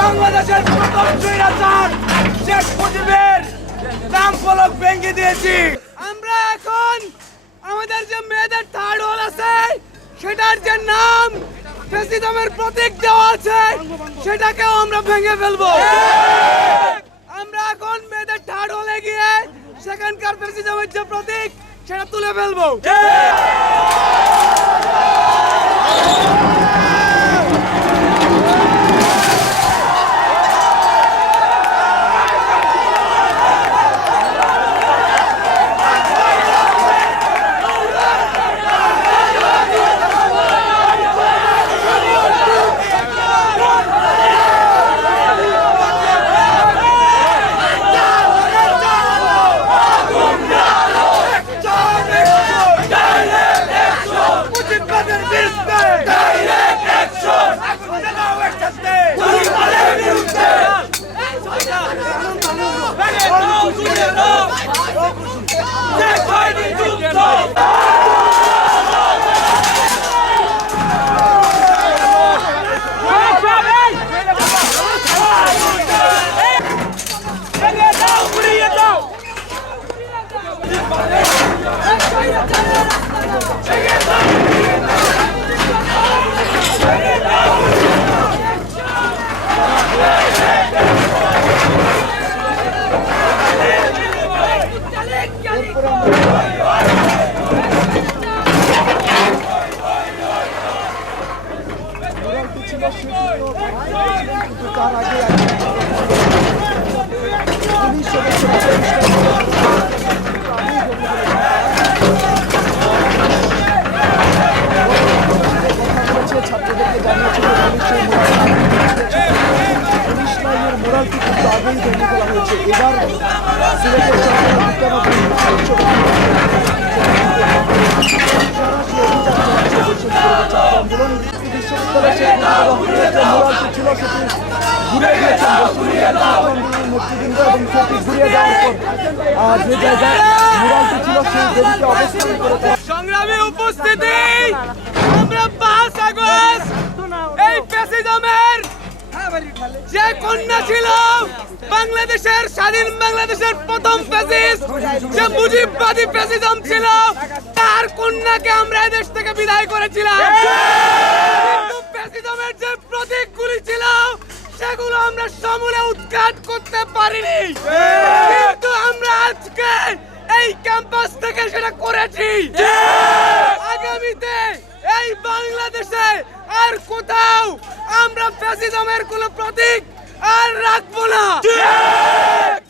বাংলাদেশের প্রথম স্বৈরাচার শেখ মুজিবের নাম ফলক ভেঙে দিয়েছি। আমরা এখন আমাদের যে মেয়েদের থার্ড হল আছে, সেটার যে নাম প্রেসিডামের প্রতীক দেওয়া আছে, সেটাকেও আমরা ভেঙে ফেলব। আমরা এখন মেয়েদের থার্ড হলে গিয়ে সেখানকার প্রেসিডামের যে প্রতীক, সেটা তুলে ফেলব। তার আগে মোরালটি কিন্তু আগেই ভেঙে ফেলা হয়েছে? এবার সিলেটের চট্টগ্রাম আন্দোলন বিশ্ববিদ্যালয়ে যে মোরালটি ছিল সেটি ঘুরে গিয়েছেন করে তারা উপস্থিতি আমরা পাঁচ আগস্ট এই প্রেসিডামের যে কন্যা ছিল বাংলাদেশের স্বাধীন বাংলাদেশের প্রথম প্রেসিডেন্ট যে মুজিববাদী প্রেসিডেন্ট ছিল তার কন্যাকে আমরা দেশ থেকে বিদায় করেছিলাম। প্রেসিডেন্টের যে প্রতীকগুলি ছিল সেগুলো আমরা সমূলে উৎখাত করতে পারিনি। কিন্তু আমরা আজকে এই ক্যাম্পাস থেকে সেটা করেছি। আগামীতে এই বাংলাদেশে আর ফ্যাসিজমের কোন প্রতীক আর রাখব না।